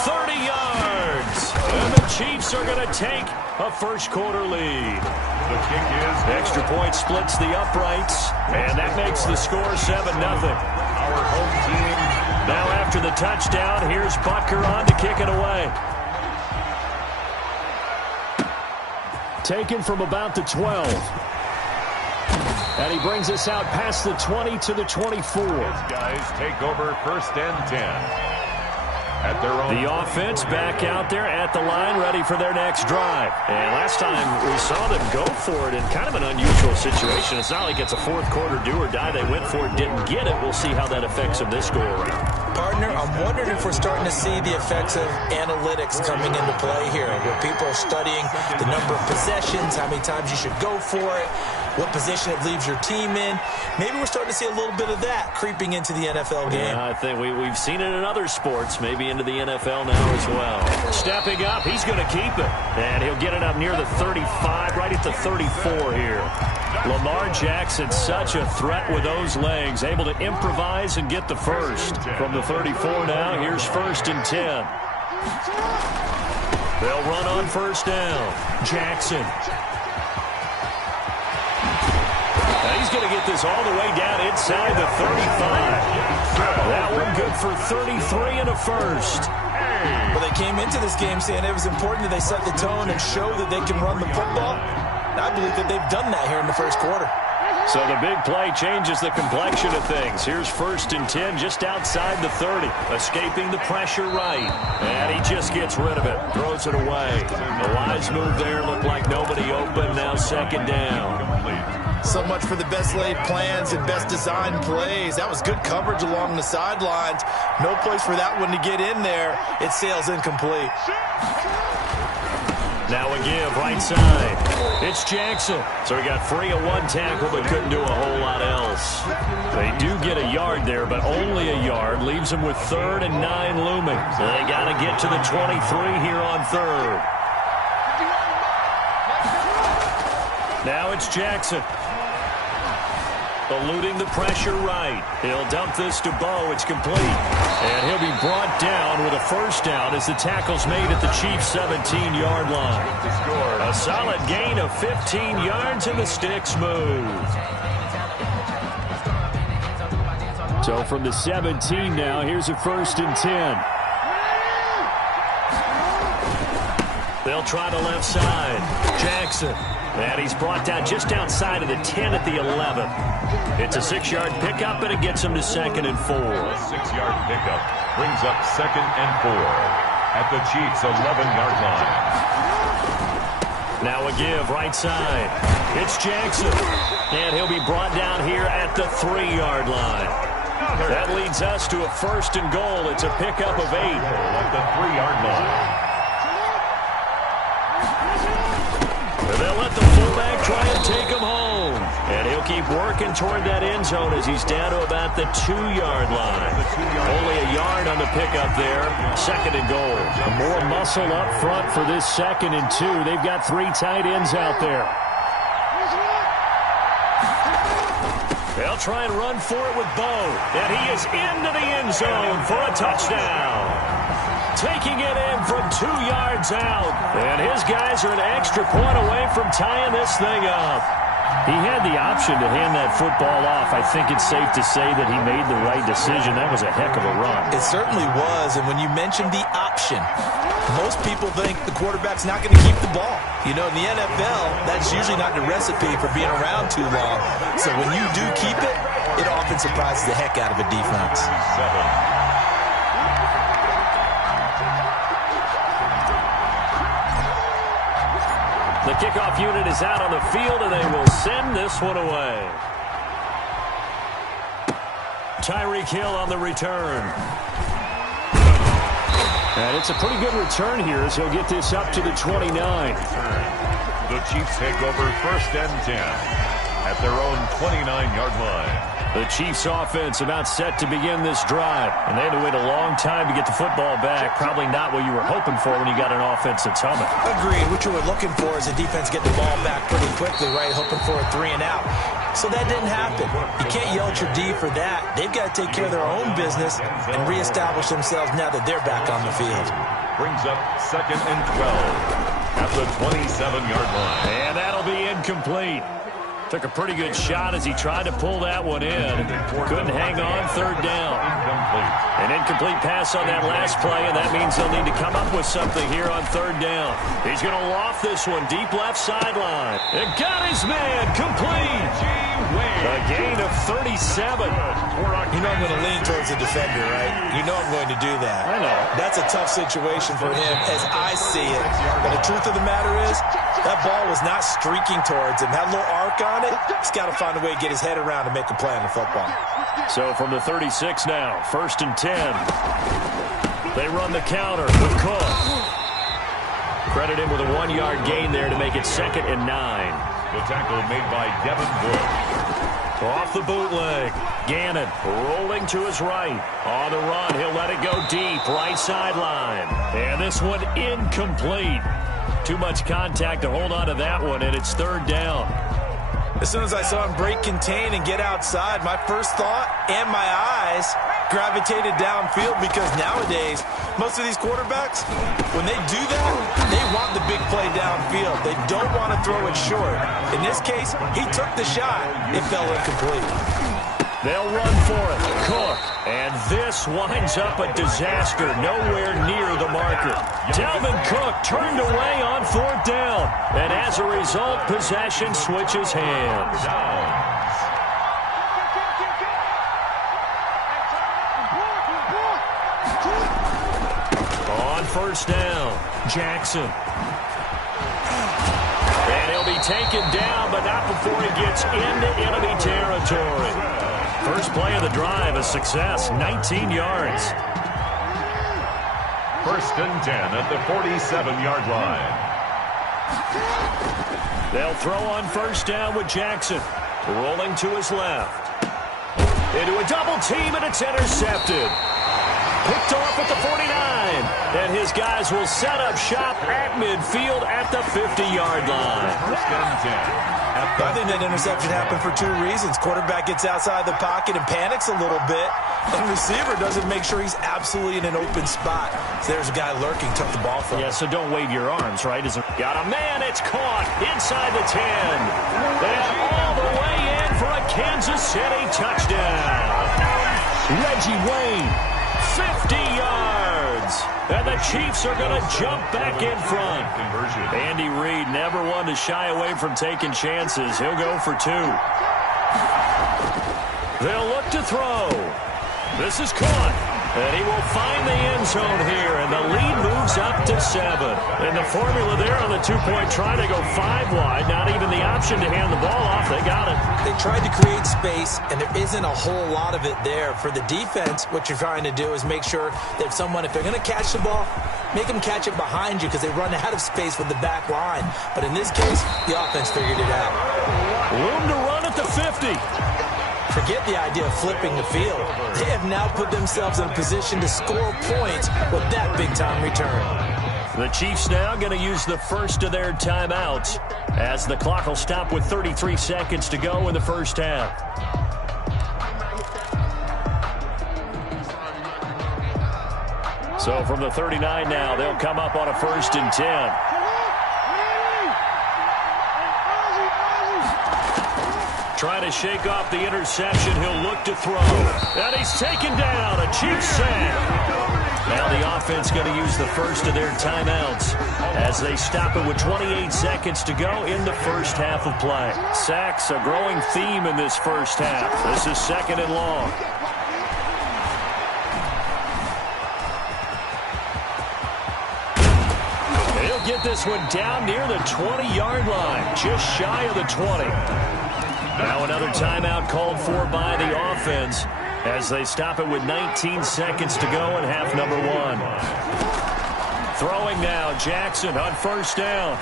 30 yards. And the Chiefs are going to take a first-quarter lead. The kick is extra point splits the uprights, and that makes the score 7-0. Our home team. Now after the touchdown, here's Butker on to kick it away. Taken from about the 12. And he brings us out past the 20 to the 24. His guys take over 1st and 10. At their own. The offense back out there at the line, ready for their next drive. And last time we saw them go for it in kind of an unusual situation. It's not like it's a fourth-quarter do-or-die. They went for it, didn't get it. We'll see how that affects them this go-around. Partner, I'm wondering if we're starting to see the effects of analytics coming into play here, where people are studying the number of possessions, how many times you should go for it, what position it leaves your team in. Maybe we're starting to see a little bit of that creeping into the NFL game. Yeah, I think we've seen it in other sports, maybe into the NFL now as well. Stepping up, he's going to keep it. And he'll get it up near the 35, right at the 34 here. Lamar Jackson, such a threat with those legs, able to improvise and get the first. From the 34 now, here's 1st and 10. They'll run on 1st down. Jackson. Now he's going to get this all the way down inside the 35. That one good for 33 and a first. Well, they came into this game saying it was important that they set the tone and show that they can run the football. And I believe that they've done that here in the first quarter. So the big play changes the complexion of things. Here's 1st and 10 just outside the 30. Escaping the pressure right. And he just gets rid of it. Throws it away. A wise move there. Looked like nobody open. Now 2nd down. So much for the best laid plans and best designed plays. That was good coverage along the sidelines. No place for that one to get in there. It sails incomplete. Now a give, right side. It's Jackson. So he got free of one tackle but couldn't do a whole lot else. They do get a yard there, but only a yard. Leaves them with 3rd and 9 looming. So they got to get to the 23 here on 3rd. Now it's Jackson. Eluding the pressure right. He'll dump this to Bo. It's complete. And he'll be brought down with a 1st down as the tackle's made at the Chiefs' 17-yard line. A solid gain of 15 yards and the sticks move. So from the 17 now, here's a 1st and 10. They'll try the left side. Jackson. And he's brought down just outside of the 10 at the 11. It's a 6-yard pickup, and it gets him to 2nd and 4. A 6-yard pickup brings up 2nd and 4 at the Chiefs' 11-yard line. Now a give, right side. It's Jackson. And he'll be brought down here at the 3-yard line. That leads us to a 1st and goal. It's a pickup of 8. At the 3-yard line. They'll let the fullback try and take him home. And he'll keep working toward that end zone as he's down to about the 2-yard line. Only a yard on the pickup there. 2nd and goal. More muscle up front for this 2nd and 2. They've got 3 tight ends out there. They'll try and run for it with Bo. And he is into the end zone for a touchdown. Taking it in from 2 yards out. And his guys are an extra point away from tying this thing up. He had the option to hand that football off. I think it's safe to say that he made the right decision. That was a heck of a run. It certainly was, and when you mentioned the option, most people think the quarterback's not going to keep the ball. You know, in the NFL, that's usually not the recipe for being around too long. So when you do keep it, it often surprises the heck out of a defense. The kickoff unit is out on the field, and they will send this one away. Tyreek Hill on the return. And it's a pretty good return here as he'll get this up to the 29. The Chiefs take over 1st and 10 at their own 29-yard line. The Chiefs offense about set to begin this drive. And they had to wait a long time to get the football back. Probably not what you were hoping for when you got an offense that's humming. Agreed. What you were looking for is a defense get the ball back pretty quickly, right? Hoping for a 3 and out. So that didn't happen. You can't yell at your D for that. They've got to take care of their own business and reestablish themselves now that they're back on the field. Brings up 2nd and 12 at the 27-yard line. And that'll be incomplete. Took a pretty good shot as he tried to pull that one in. Couldn't hang on, 3rd down. An incomplete pass on that last play, and that means they'll need to come up with something here on 3rd down. He's going to loft this one deep left sideline. It got his man, complete. A gain of 37. You know I'm going to lean towards the defender, right? You know I'm going to do that. I know. That's a tough situation for him as I see it. But the truth of the matter is, that ball was not streaking towards him. Had a little arc on it. He's got to find a way to get his head around and make a play on the football. So from the 36 now, 1st and 10. They run the counter with Cook. Credit him with a 1-yard gain there to make it 2nd and 9. The tackle made by Devin Bush. Off the bootleg. Gannon rolling to his right. On the run, he'll let it go deep. Right sideline. And this one incomplete. Too much contact to hold on to that one, and it's 3rd down. As soon as I saw him break contain and get outside, my first thought and my eyes gravitated downfield because nowadays, most of these quarterbacks, when they do that, they want the big play downfield. They don't want to throw it short. In this case, he took the shot. It fell incomplete. They'll run for it. Cook. And this winds up a disaster nowhere near the marker. Dalvin Cook turned away on 4th down. And as a result, possession switches hands. On 1st down, Jackson. And he'll be taken down, but not before he gets into enemy territory. First play of the drive, a success, 19 yards. 1st and 10 at the 47-yard line. They'll throw on 1st down with Jackson. Rolling to his left. Into a double team, and it's intercepted. Picked off at the 49. And his guys will set up shop at midfield at the 50-yard line. 1st and 10. I think that interception happened for 2 reasons. Quarterback gets outside the pocket and panics a little bit, and receiver doesn't make sure he's absolutely in an open spot. So there's a guy lurking, took the ball from him. Yeah, so don't wave your arms, right? Got a man, it's caught inside the 10. And all the way in for a Kansas City touchdown. Reggie Wayne, 50 yards. And the Chiefs are going to jump back in front. Andy Reid never one to shy away from taking chances. He'll go for 2. They'll look to throw. This is caught. And he will find the end zone here, and the lead moves up to 7. And the formula there on the 2-point try to go 5 wide. Not even the option to hand the ball off. They got it. They tried to create space, and there isn't a whole lot of it there. For the defense, what you're trying to do is make sure that if they're going to catch the ball, make them catch it behind you because they run out of space with the back line. But in this case, the offense figured it out. Room to run at the 50. Forget the idea of flipping the field. They have now put themselves in a position to score points with that big-time return. The Chiefs now going to use the first of their timeouts as the clock will stop with 33 seconds to go in the first half. So from the 39 now, they'll come up on a 1st and 10. Trying to shake off the interception. He'll look to throw. And he's taken down. A Chiefs sack. Now the offense going to use the first of their timeouts as they stop it with 28 seconds to go in the first half of play. Sacks, a growing theme in this first half. This is 2nd and long. He'll get this one down near the 20-yard line, just shy of the 20. Now another timeout called for by the offense as they stop it with 19 seconds to go in half number 1. Throwing now, Jackson on first down.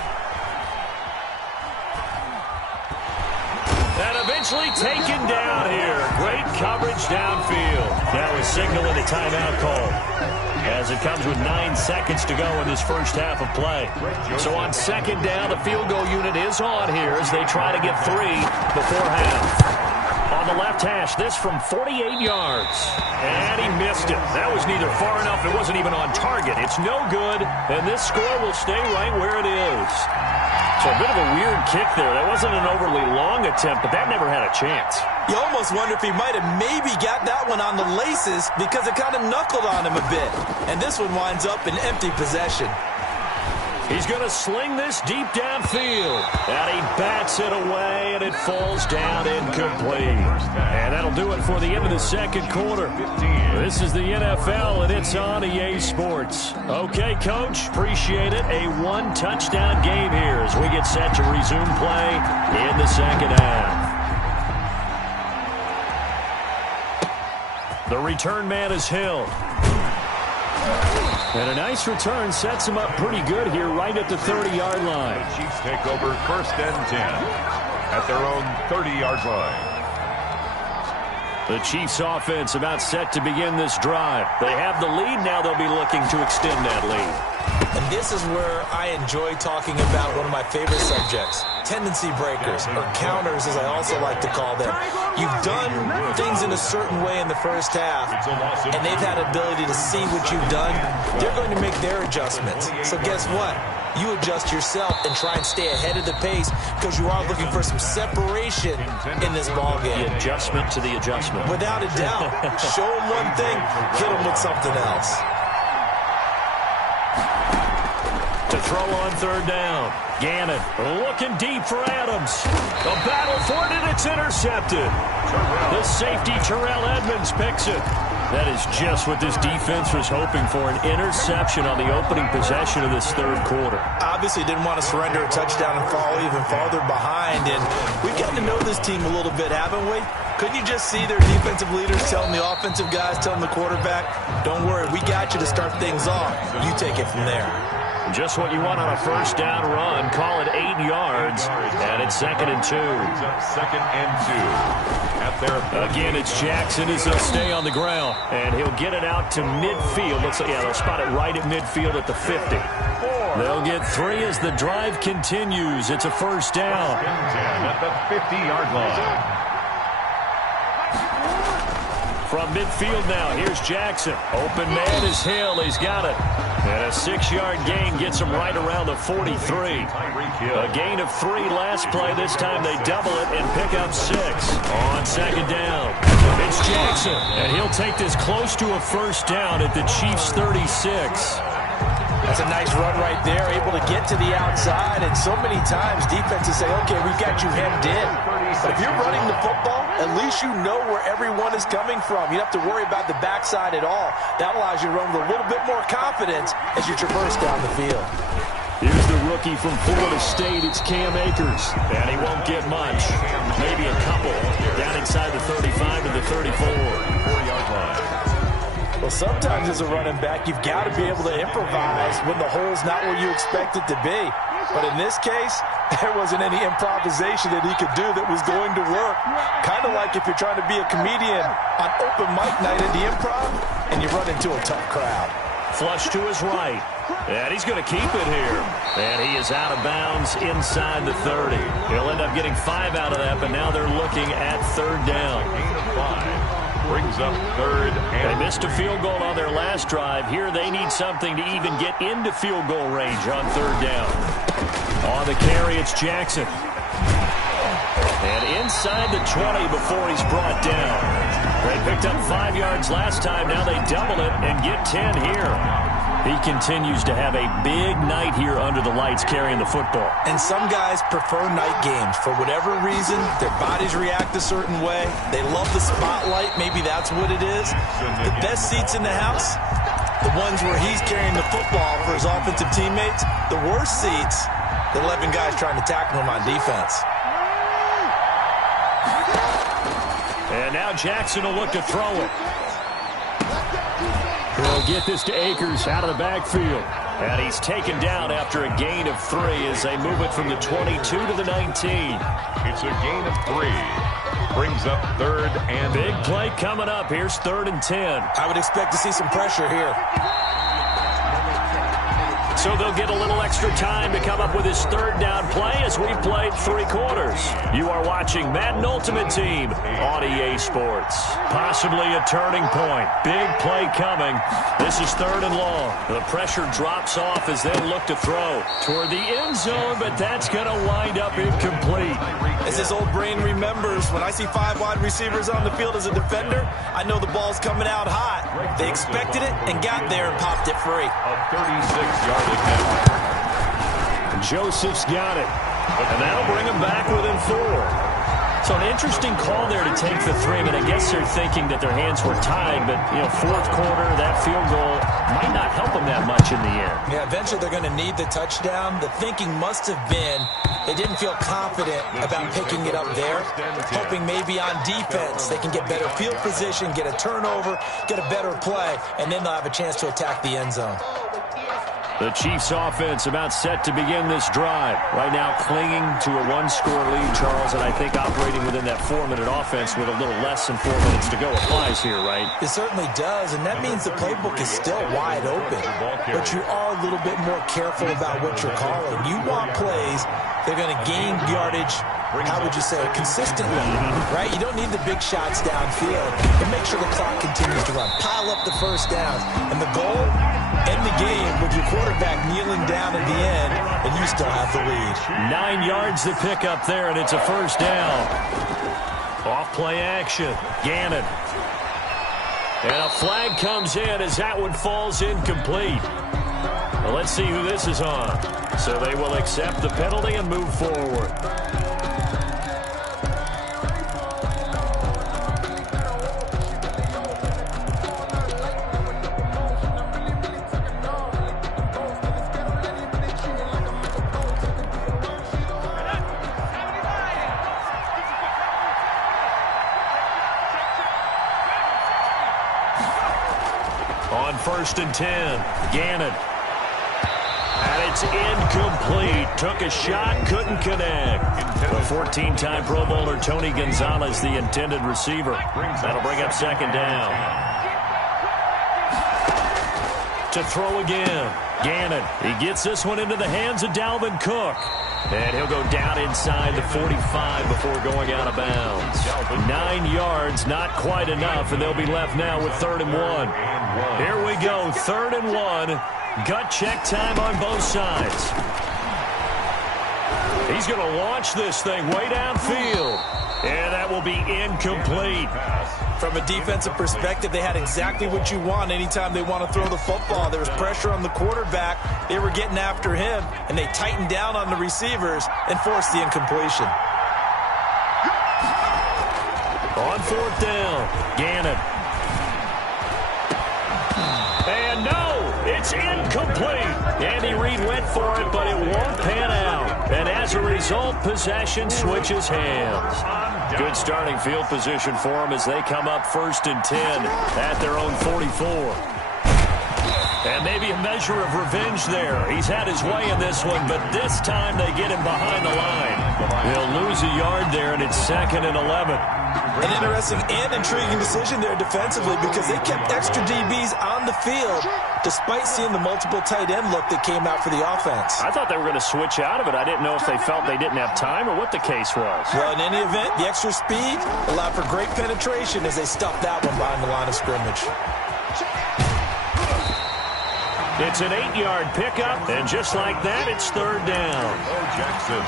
And eventually taken down here. Great coverage downfield. Now he's signaling a timeout call as it comes with 9 seconds to go in this first half of play. So on 2nd down, the field goal unit is on here as they try to get 3 before half. On the left hash, this from 48 yards. And he missed it. That was neither far enough. It wasn't even on target. It's no good, and this score will stay right where it is. So a bit of a weird kick there. That wasn't an overly long attempt, but that never had a chance. You almost wonder if he might have maybe got that one on the laces because it kind of knuckled on him a bit. And this one winds up in empty possession. He's going to sling this deep downfield. And he bats it away, and it falls down incomplete. And that'll do it for the end of the second quarter. This is the NFL, and it's on EA Sports. Okay, Coach, appreciate it. A 1-touchdown game here as we get set to resume play in the second half. The return man is Hill. And a nice return sets him up pretty good here right at the 30-yard line. The Chiefs take over 1st and 10 at their own 30-yard line. The Chiefs offense about set to begin this drive. They have the lead. Now they'll be looking to extend that lead. And this is where I enjoy talking about one of my favorite subjects, tendency breakers, or counters as I also like to call them. You've done things in a certain way in the first half, and they've had ability to see what you've done. They're going to make their adjustments. So guess what? You adjust yourself and try and stay ahead of the pace because you are looking for some separation in this ballgame. The adjustment to the adjustment. Without a doubt. Show them one thing, hit them with something else. To throw on 3rd down. Gannon looking deep for Adams. A battle for it, and it's intercepted. The safety, Terrell Edmonds, picks it. That is just what this defense was hoping for, an interception on the opening possession of this 3rd quarter. Obviously didn't want to surrender a touchdown and fall even farther behind, and we've gotten to know this team a little bit, haven't we? Couldn't you just see their defensive leaders telling the offensive guys, telling the quarterback, don't worry, we got you to start things off. You take it from there. Just what you want on a 1st down run. Call it 8 yards, and it's 2nd and 2. 2nd and 2. At their Again, it's Jackson as they'll stay on the ground, and he'll get it out to midfield. They'll spot it right at midfield at the 50. They'll get 3 as the drive continues. It's a 1st down. 10 at the 50-yard line. From midfield now, here's Jackson. Open man is Hill. He's got it. And a 6-yard gain gets him right around the 43. A gain of 3 last play. This time they double it and pick up 6 on 2nd down. It's Jackson, and he'll take this close to a 1st down at the Chiefs' 36. That's a nice run right there, able to get to the outside, and so many times defenses say, okay, we've got you hemmed in. But if you're running the football, at least you know where everyone is coming from. You don't have to worry about the backside at all. That allows you to run with a little bit more confidence as you traverse down the field. Here's the rookie from Florida State. It's Cam Akers. And he won't get much. Maybe a couple down inside the 35 to the 34-yard line. Well, sometimes as a running back, you've got to be able to improvise when the hole's not where you expect it to be. But in this case, there wasn't any improvisation that he could do that was going to work. Kind of like if you're trying to be a comedian on open mic night at the Improv and you run into a tough crowd. Flush to his right. And he's going to keep it here. And he is out of bounds inside the 30. He'll end up getting 5 out of that, but now they're looking at 3rd down. Gain of 5. Brings up 3rd and they missed a field goal on their last drive. Here they need something to even get into field goal range on 3rd down. On the carry, it's Jackson. And inside the 20 before he's brought down. They picked up 5 yards last time. Now they double it and get 10 here. He continues to have a big night here under the lights carrying the football. And some guys prefer night games. For whatever reason, their bodies react a certain way. They love the spotlight. Maybe that's what it is. The best seats in the house, the ones where he's carrying the football for his offensive teammates. The worst seats, the 11 guys trying to tackle him on defense. And now Jackson will look to throw it. He'll get this to Akers out of the backfield. And he's taken down after a gain of 3 as they move it from the 22 to the 19. It's a gain of 3. Brings up 3rd and... Big play coming up. Here's 3rd and 10. I would expect to see some pressure here. So they'll get a little extra time to come up with his 3rd down play as we've played 3 quarters. You are watching Madden Ultimate Team on EA Sports. Possibly a turning point. Big play coming. This is 3rd and long. The pressure drops off as they look to throw toward the end zone, but that's going to wind up incomplete. As his old brain remembers, when I see 5 wide receivers on the field as a defender, I know the ball's coming out hot. They expected it and got there and popped it free. A 36-yard attempt. Joseph's got it. And that'll bring him back within 4. So an interesting call there to take the 3. But I guess they're thinking that their hands were tied. But, you know, 4th quarter, that field goal might not help them that much in the end. Yeah, eventually they're going to need the touchdown. The thinking must have been they didn't feel confident about picking it up there, hoping maybe on defense they can get better field position, get a turnover, get a better play, and then they'll have a chance to attack the end zone. The Chiefs offense about set to begin this drive. Right now clinging to a 1-score lead, Charles, and I think operating within that 4-minute offense with a little less than 4 minutes to go applies here, right? It certainly does, and that means the playbook is still wide open. But you are a little bit more careful about what you're calling. You want plays that are going to gain yardage, how would you say, consistently, right? You don't need the big shots downfield, but make sure the clock continues to run. Pile up the first downs, and the goal, end the game with your quarterback kneeling down at the end, and you still have the lead. 9 yards to pick up there, and it's a first down. Off play action. Gannon. And a flag comes in as that one falls incomplete. Well, let's see who this is on. So they will accept the penalty and move forward. On 1st and 10, Gannon. And it's incomplete. Took a shot, couldn't connect. The 14-time Pro Bowler Tony Gonzalez, the intended receiver. That'll bring up 2nd down. To throw again. Gannon. He gets this one into the hands of Dalvin Cook. And he'll go down inside the 45 before going out of bounds. 9 yards, not quite enough, and they'll be left now with 3rd and 1. Here we go, 3rd and 1. Gut check time on both sides. He's going to launch this thing way downfield. And that will be incomplete. From a defensive perspective, they had exactly what you want anytime they want to throw the football. There was pressure on the quarterback. They were getting after him, and they tightened down on the receivers and forced the incompletion. On 4th down, Gannon. And no, it's incomplete. Andy Reid went for it, but it won't pan out. And as a result, possession switches hands. Good starting field position for them as they come up 1st and 10 at their own 44. And maybe a measure of revenge there. He's had his way in this one, but this time they get him behind the line. He'll lose a yard there, and it's 2nd and 11. An interesting and intriguing decision there defensively because they kept extra DBs on the field despite seeing the multiple tight end look that came out for the offense. I thought they were going to switch out of it. I didn't know if they felt they didn't have time or what the case was. Well, in any event, the extra speed allowed for great penetration as they stuffed that one behind the line of scrimmage. It's an 8-yard pickup, and just like that, it's 3rd down. Jackson.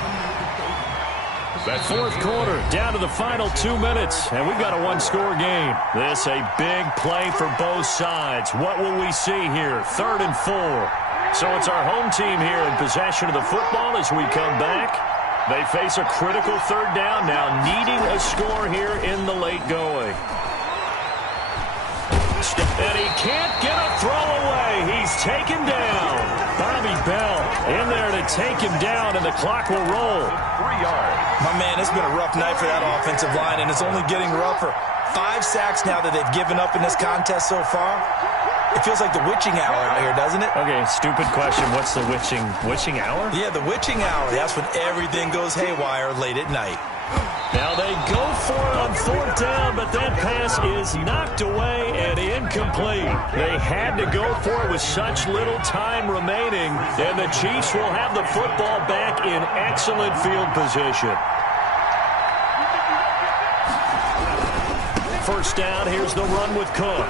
Fourth quarter, down to the final 2 minutes, and we've got a one-score game. This a big play for both sides. What will we see here? 3rd and 4. So it's our home team here in possession of the football as we come back. They face a critical 3rd down now, needing a score here in the late going. And he can't get a throw away. He's taken down. Bobby Bell in there to take him down, and the clock will roll. 3 yards. My man, it's been a rough night for that offensive line, and it's only getting rougher. 5 sacks now that they've given up in this contest so far. It feels like the witching hour out here, doesn't it? Okay, stupid question. What's the witching hour? Yeah, the witching hour. That's when everything goes haywire late at night. Now they go for it on 4th down, but that pass is knocked away and incomplete. They had to go for it with such little time remaining, and the Chiefs will have the football back in excellent field position. First down, here's the run with Cook.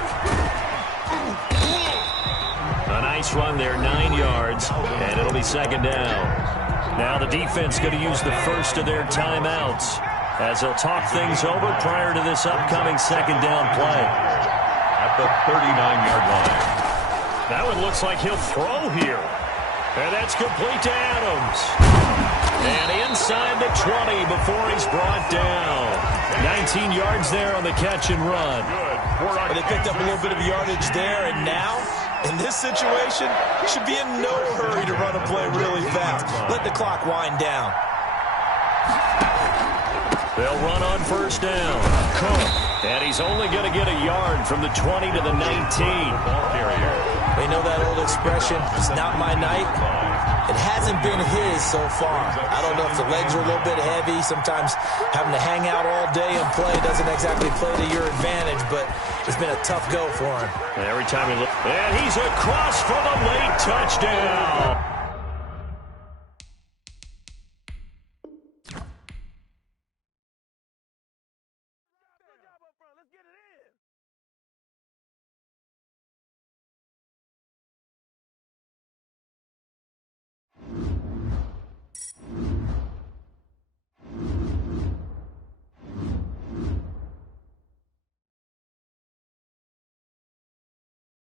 A nice run there, 9 yards, and it'll be 2nd down. Now the defense going to use the first of their timeouts as they'll talk things over prior to this upcoming 2nd down play. At the 39-yard line. That one looks like he'll throw here. And that's complete to Adams. And inside the 20 before he's brought down. 19 yards there on the catch and run. But they picked up a little bit of yardage there, and now, in this situation, should be in no hurry to run a play really fast. Let the clock wind down. They'll run on 1st down. Cook. And he's only going to get a yard from the 20 to the 19. Ball carrier. They know that old expression, it's not my night. It hasn't been his so far. I don't know if the legs are a little bit heavy. Sometimes having to hang out all day and play doesn't exactly play to your advantage, but it's been a tough go for him. And every time he looks, and he's across for the late touchdown.